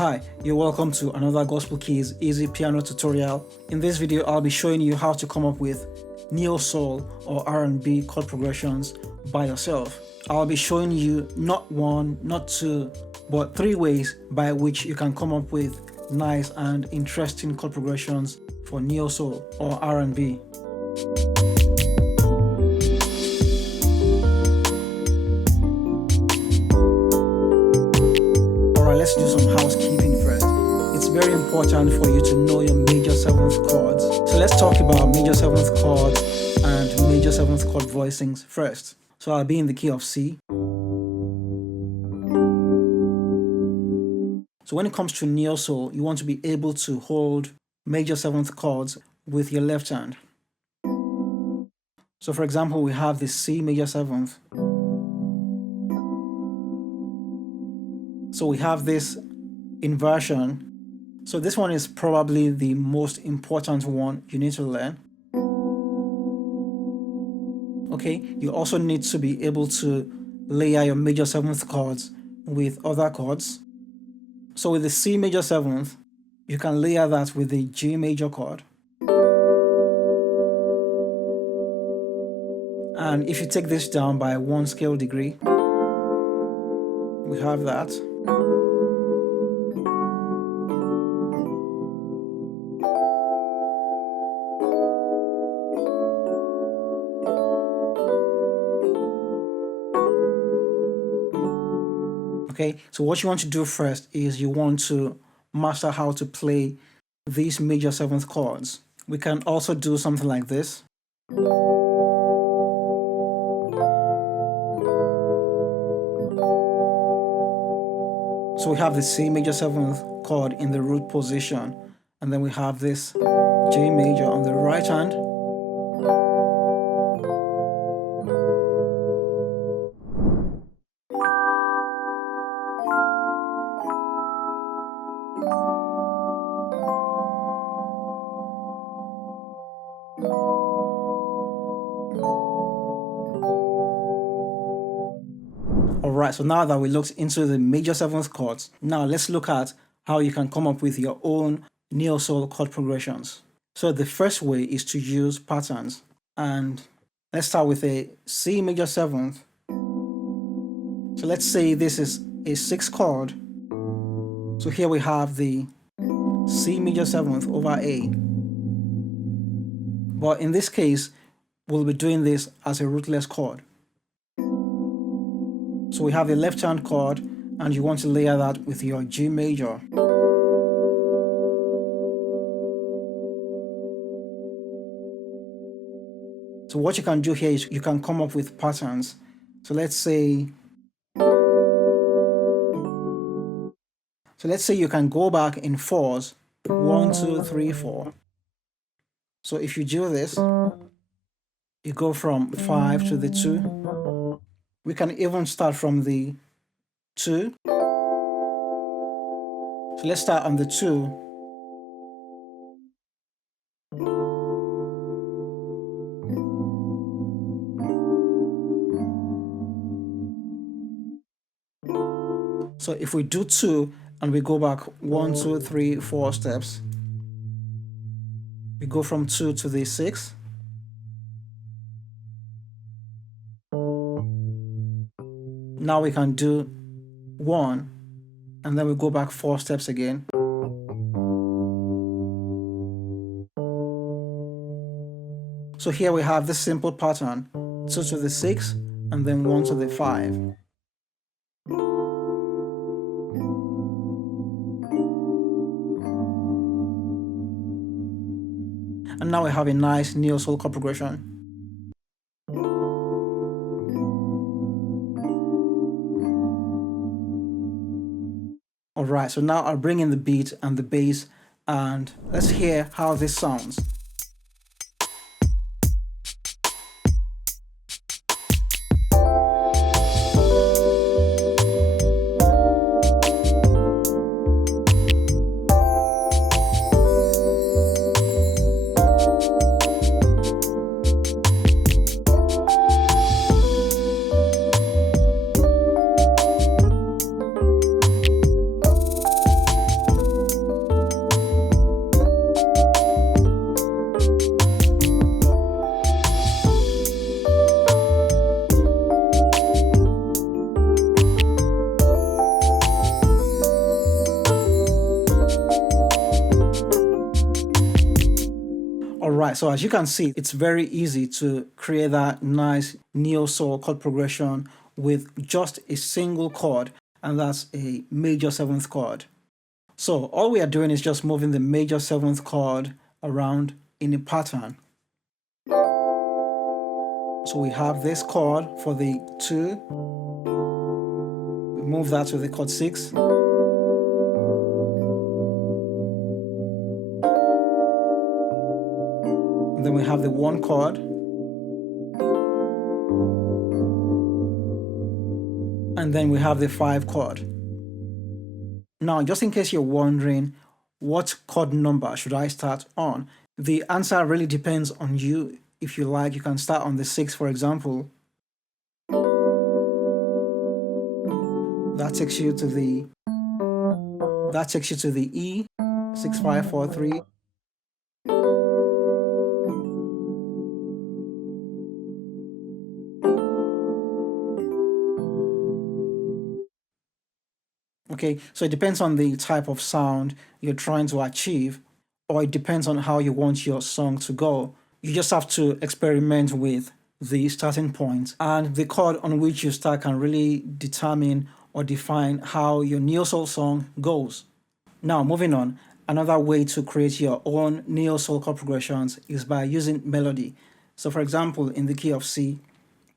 Hi, you're welcome to another Gospel Keys Easy Piano tutorial. In this video, I'll be showing you how to come up with neo-soul or R&B chord progressions by yourself. I'll be showing you not one, not two, but 3 ways by which you can come up with nice and interesting chord progressions for neo-soul or R&B. Let's do some housekeeping first. It's very important for you to know your major 7th chords. So let's talk about major 7th chords and major 7th chord voicings first. So I'll be in the key of C. So when it comes to neo-soul, you want to be able to hold major 7th chords with your left hand. So for example, we have the C major 7th. So we have this inversion. So this one is probably the most important one you need to learn. Okay, you also need to be able to layer your major 7th chords with other chords. So with the C major 7th, you can layer that with the G major chord. And if you take this down by 1 scale degree, we have that. Okay, so what you want to do first is you want to master how to play these major 7th chords. We can also do something like this. So we have the C major 7th chord in the root position, and then we have this G major on the right hand. Alright, so now that we looked into the major 7th chords, now let's look at how you can come up with your own neo-soul chord progressions. So the first way is to use patterns. And let's start with a C major 7th. So let's say this is a 6th chord. So here we have the C major 7th over A. But in this case, we'll be doing this as a rootless chord. So we have the left hand chord, and you want to layer that with your G major. So what you can do here is you can come up with patterns. So let's say you can go back in 4s, 1, 2, 3, 4. So if you do this, you go from 5 to the 2. We can even start from the 2. So let's start on the 2. So if we do 2 and we go back 1, 2, 3, 4 steps, we go from 2 to the 6. Now we can do 1, and then we go back 4 steps again. So here we have this simple pattern, 2 to the 6, and then 1 to the 5. And now we have a nice neo-soul chord progression. Alright, so now I'll bring in the beat and the bass, and let's hear how this sounds. Alright, so as you can see, it's very easy to create that nice neo-soul chord progression with just a single chord, and that's a major 7th chord. So all we are doing is just moving the major 7th chord around in a pattern. So we have this chord for the 2, we move that to the chord 6, and then we have the 1 chord, and then we have the 5 chord. Now, just in case you're wondering what chord number should I start on, the answer really depends on you. If you like, you can start on the 6, for example. That takes you to the E, 6, 5, 4, 3. Okay, so it depends on the type of sound you're trying to achieve, or it depends on how you want your song to go. You just have to experiment with the starting point, and the chord on which you start can really determine or define how your neo-soul song goes. Now, moving on, another way to create your own neo-soul chord progressions is by using melody. So for example, in the key of C,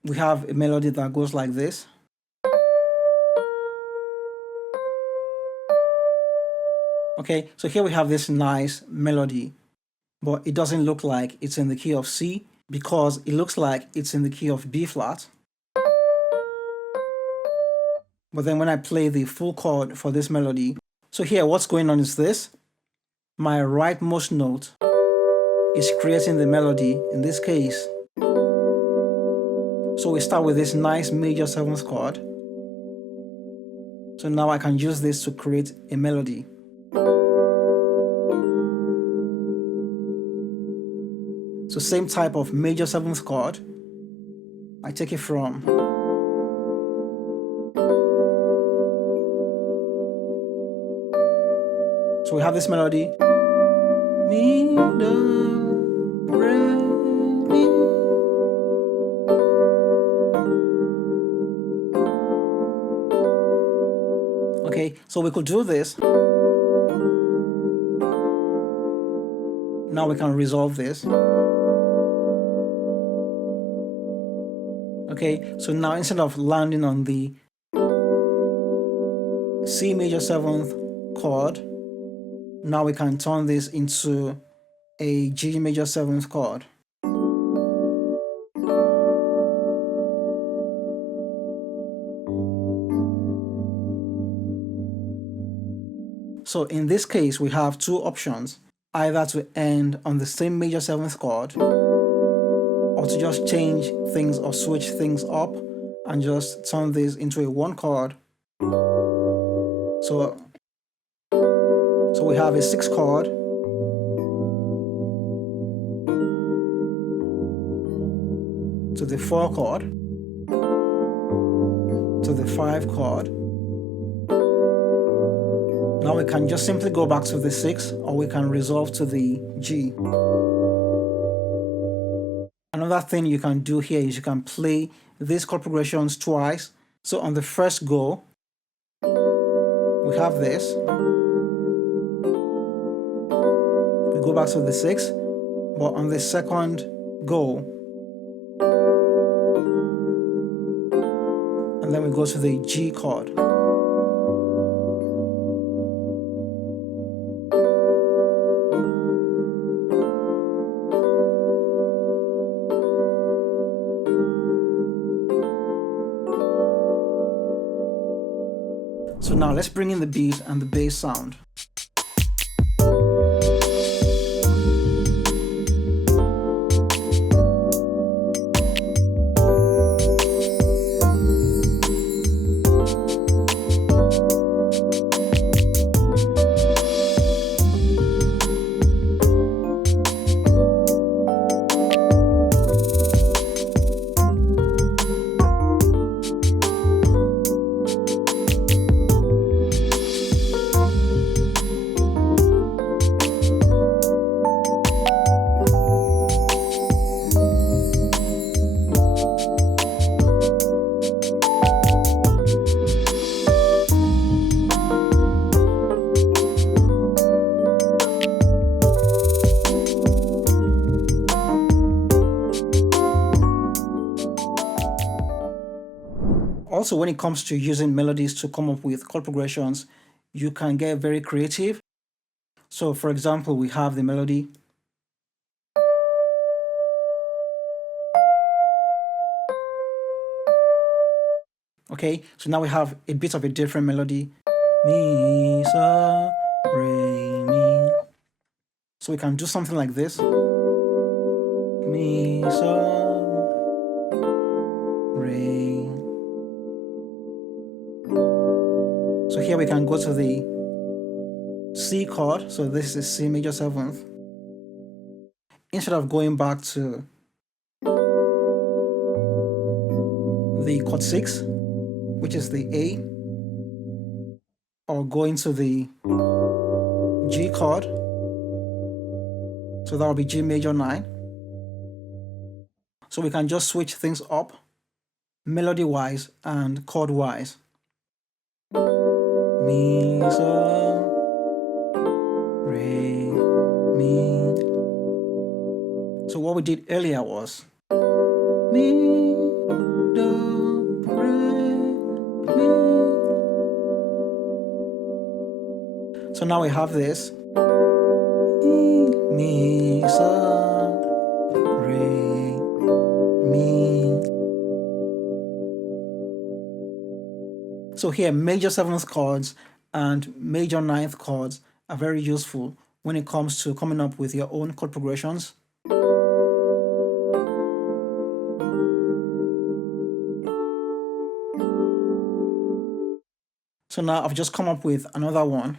we have a melody that goes like this. Okay, so here we have this nice melody, but it doesn't look like it's in the key of C because it looks like it's in the key of B flat. But then when I play the full chord for this melody, so here what's going on is this. My rightmost note is creating the melody in this case. So we start with this nice major 7th chord. So now I can use this to create a melody. So same type of major 7th chord. I take it from so we have this melody. Mi, do, re, mi. Okay, so we could do this. Now we can resolve this. Okay, so now instead of landing on the C major 7th chord, now we can turn this into a G major 7th chord. So in this case, we have two options, either to end on the same major 7th chord, or to just change things or switch things up and just turn this into a 1 chord. So we have a 6 chord, to the 4 chord, to the 5 chord. Now we can just simply go back to the 6, or we can resolve to the G. Another thing you can do here is you can play these chord progressions twice. So on the first go, we have this. We go back to the 6, but on the second go, and then we go to the G chord. So now let's bring in the beat and the bass sound. Also, when it comes to using melodies to come up with chord progressions, you can get very creative. So for example, we have the melody. Okay, so now we have a bit of a different melody. Mi, sa, re, mi. So we can do something like this. Mi, sa, re. So here we can go to the C chord. So this is C major 7th. Instead of going back to the chord 6, which is the A, or going to the G chord, so that will be G major 9. So we can just switch things up melody-wise and chord-wise. Mi, sa, re, mi. So what we did earlier was mi, do, re, mi. So now we have this mi, sa, re, mi. So here, major 7th chords and major 9th chords are very useful when it comes to coming up with your own chord progressions. So now I've just come up with another one.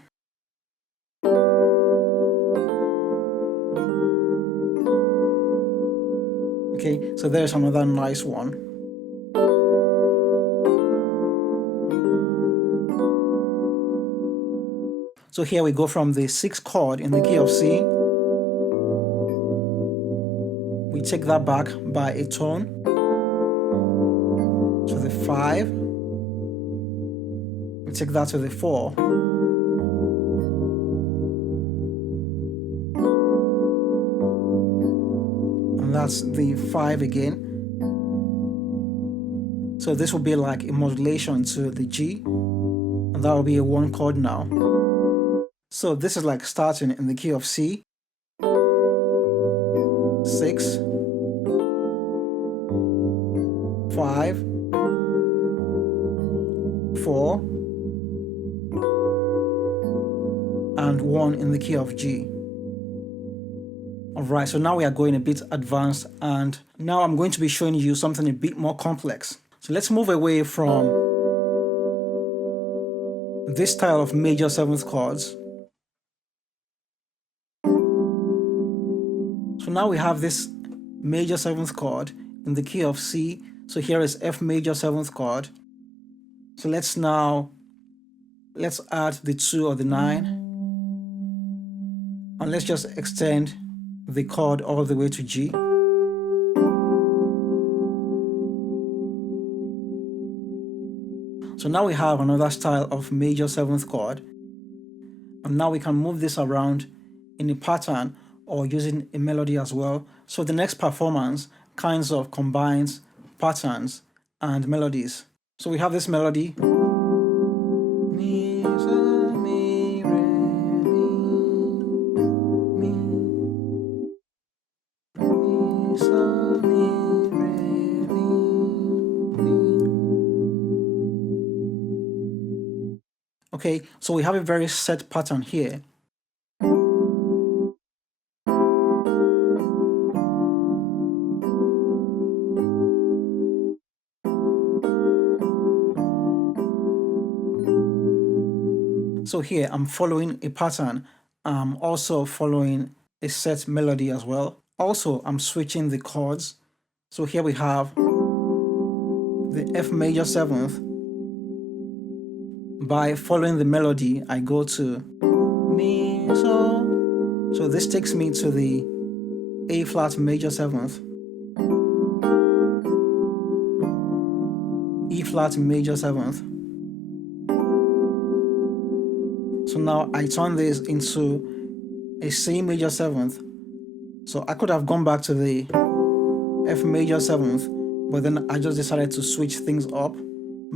Okay, so there's another nice one. So here we go from the 6th chord in the key of C. We take that back by a tone to the 5. We take that to the 4. And that's the 5 again. So this will be like a modulation to the G, and that will be a 1 chord now. So this is like starting in the key of C, 6, 5, 4, and 1 in the key of G. Alright, so now we are going a bit advanced, and now I'm going to be showing you something a bit more complex. So let's move away from this style of major 7th chords. So now we have this major 7th chord in the key of C. So here is F major 7th chord. So let's add the 2 or the 9. And let's just extend the chord all the way to G. So now we have another style of major 7th chord. And now we can move this around in a pattern or using a melody as well. So the next performance kinds of combines patterns and melodies. So we have this melody. Mi, sa, mi, re, mi, mi. Mi, sa, mi, re, mi, mi. Okay, so we have a very set pattern here. So here I'm following a pattern. I'm also following a set melody as well. Also, I'm switching the chords. So here we have the F major 7th. By following the melody, I go to mi, so. So this takes me to the A flat major 7th, E flat major 7th. So now I turn this into a C major 7th. So I could have gone back to the F major 7th, but then I just decided to switch things up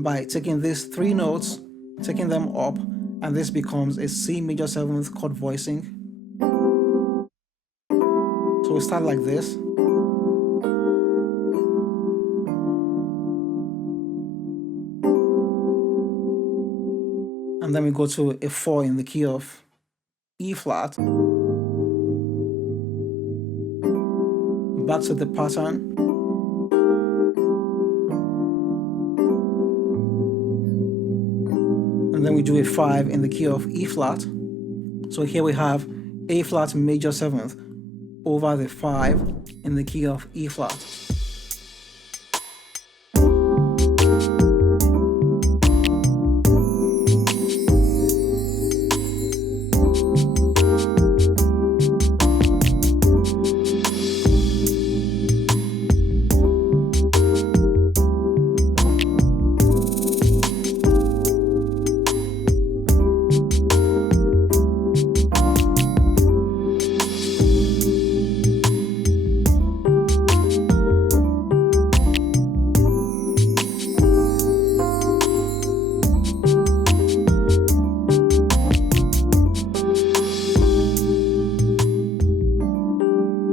by taking these 3 notes, taking them up, and this becomes a C major 7th chord voicing. So we start like this. And then we go to a 4 in the key of E flat. Back to the pattern. And then we do a 5 in the key of E flat. So here we have A flat major 7th over the 5 in the key of E flat.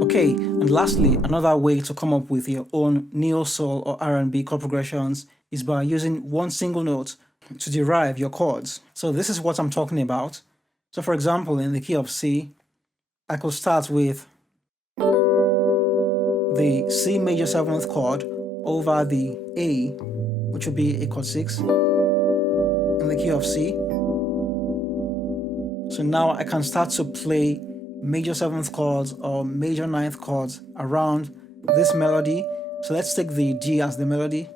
Okay, and lastly, another way to come up with your own neo-soul or R&B chord progressions is by using one single note to derive your chords. So this is what I'm talking about. So for example, in the key of C, I could start with the C major 7th chord over the A, which would be a chord 6 in the key of C. So now I can start to play major 7th chords or major 9th chords around this melody. So let's take the G as the melody.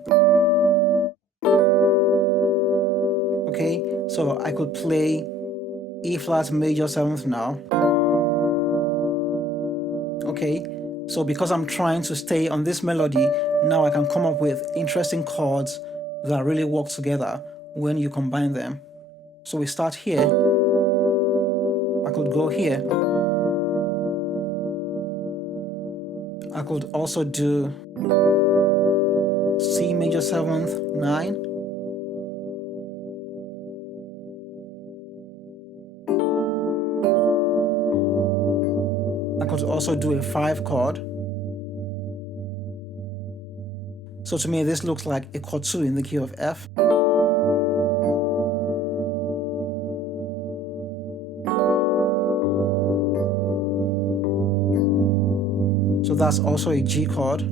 Okay, so I could play E flat major 7th now. Okay, so because I'm trying to stay on this melody, now I can come up with interesting chords that really work together when you combine them. So we start here. I could go here. I could also do C major 7th 9. I could also do a 5 chord. So to me this looks like a chord 2 in the key of F. So that's also a G chord.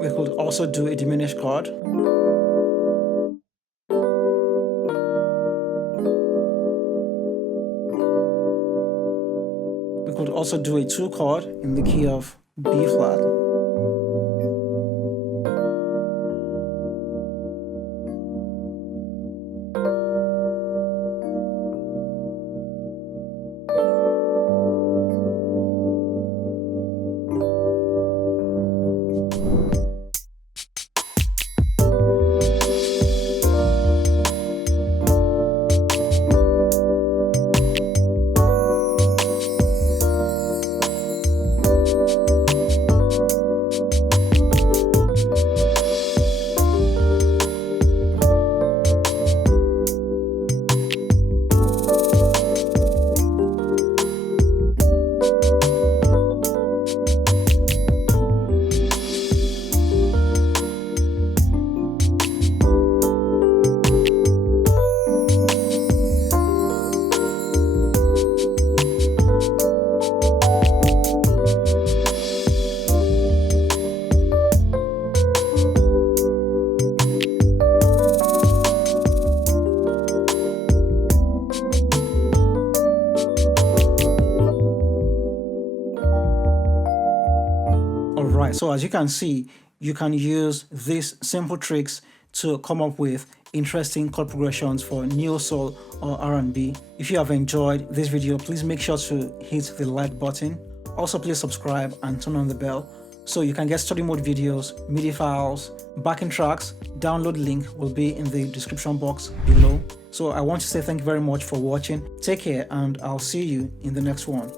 We could also do a diminished chord. We could also do a 2 chord in the key of B flat. Alright, so as you can see, you can use these simple tricks to come up with interesting chord progressions for neo-soul or R&B. If you have enjoyed this video, please make sure to hit the like button. Also, please subscribe and turn on the bell so you can get study mode videos, MIDI files, backing tracks. Download link will be in the description box below. So I want to say thank you very much for watching. Take care and I'll see you in the next one.